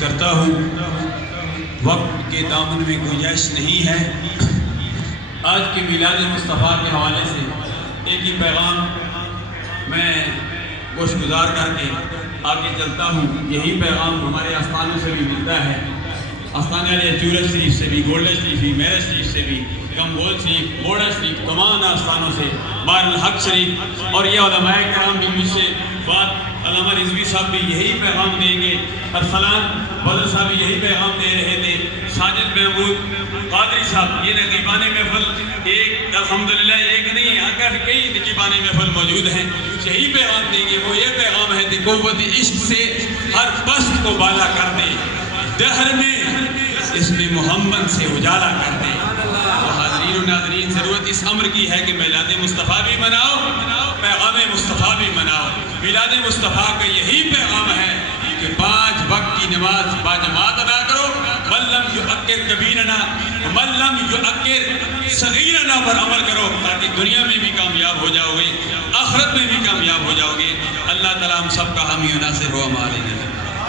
کرتا ہوں وقت کے دامن میں گنجائش نہیں ہے۔ آج کے میلاد مصطفیٰ کے حوالے سے ایک ہی پیغام میں گوش گزار کر کے آگے چلتا ہوں۔ یہی پیغام ہمارے آستانوں سے بھی ملتا ہے، آستانے علیہ جورج شریف سے بھی، گولڈن شریف بھی، میرج شریف سے بھی، گمبول شریف، موڑا شریف، تمام آستانوں سے، بار الحق شریف، اور یہ علماء کرام بھی مجھ سے بات، علامہ رضوی صاحب بھی یہی پیغام دیں گے، ارسلان بدر صاحب بھی یہی پیغام دے رہے تھے، ساجد محمود قادری صاحب، یہ نقیبان محفل ایک الحمدللہ ایک نہیں اگر کئی نقیبان محفل موجود ہیں، یہی پیغام دیں گے۔ وہ یہ پیغام ہے کہ قوت عشق سے ہر پست کو بالا کر دے، دہر میں اس میں محمد سے اجالا کر دے۔ تو حاضرین و ناظرین، ضرورت اس امر کی ہے کہ میلاد مصطفیٰ بھی مناؤ، پیغام مصطفیٰ بھی مناؤ۔ میلاد مصطفیٰ کا یہی پیغام ہے کہ 5 وقت کی نماز باجماعت ادا کرو، من لم یؤکر کبیرنا من لم یؤکر صغیرنا پر عمل کرو، تاکہ دنیا میں بھی کامیاب ہو جاؤ گے، آخرت میں بھی کامیاب ہو جاؤ گے۔ اللہ تعالیٰ ہم سب کا حامی و ناصر ہو، ہمارے